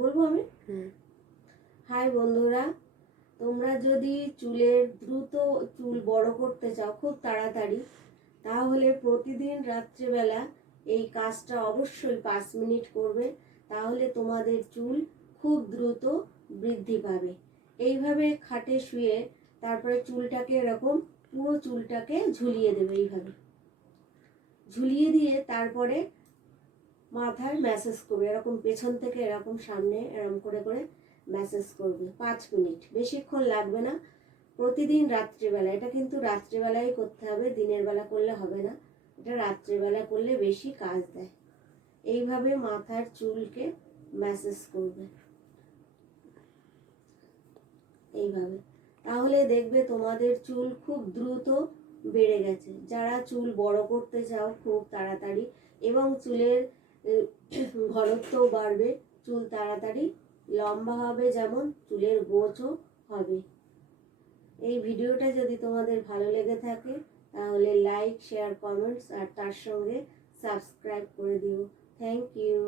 বলবো আমি। হাই বন্ধুরা, তোমরা যদি দ্রুত চুল বড় করতে চাও খুব তাড়াতাড়ি, তাহলে প্রতিদিন রাত্রেবেলা এই কাজটা অবশ্যই 5 মিনিট করবে। তাহলে তোমাদের চুল খুব দ্রুত বৃদ্ধি পাবে। এইভাবে খাটে শুয়ে তারপরে চুলটাকে এরকম পুরো চুলটাকে ঝুলিয়ে দেবে। এইভাবে ঝুলিয়ে দিয়ে তারপরে মাথায় ম্যাসেজ করবে, এরকম পেছন থেকে এরকম সামনে এরকম করে করে ম্যাসেজ করবে 5 মিনিট, বেশিক্ষণ লাগবে না। প্রতিদিন রাত্রিবেলা, এটা কিন্তু রাত্রিবেলাই করতে হবে, দিনের বেলা করলে হবে না, এটা রাত্রিবেলা করলে বেশি কাজ দেয়। এইভাবে মাথার চুলকে ম্যাসেজ করবে এইভাবে, তাহলে দেখবে তোমাদের চুল খুব দ্রুত বেড়ে গেছে। যারা চুল বড় করতে চাও খুব তাড়াতাড়ি এবং চুলের ঘনত্ব বাড়বে, চুল তাড়াতাড়ি লম্বা হবে, যেমন চুলের গোছও হবে। এই ভিডিওটা যদি তোমাদের ভালো লেগে থাকে তাহলে লাইক, শেয়ার, কমেন্টস আর তার সঙ্গে সাবস্ক্রাইব করে দিও। Thank you.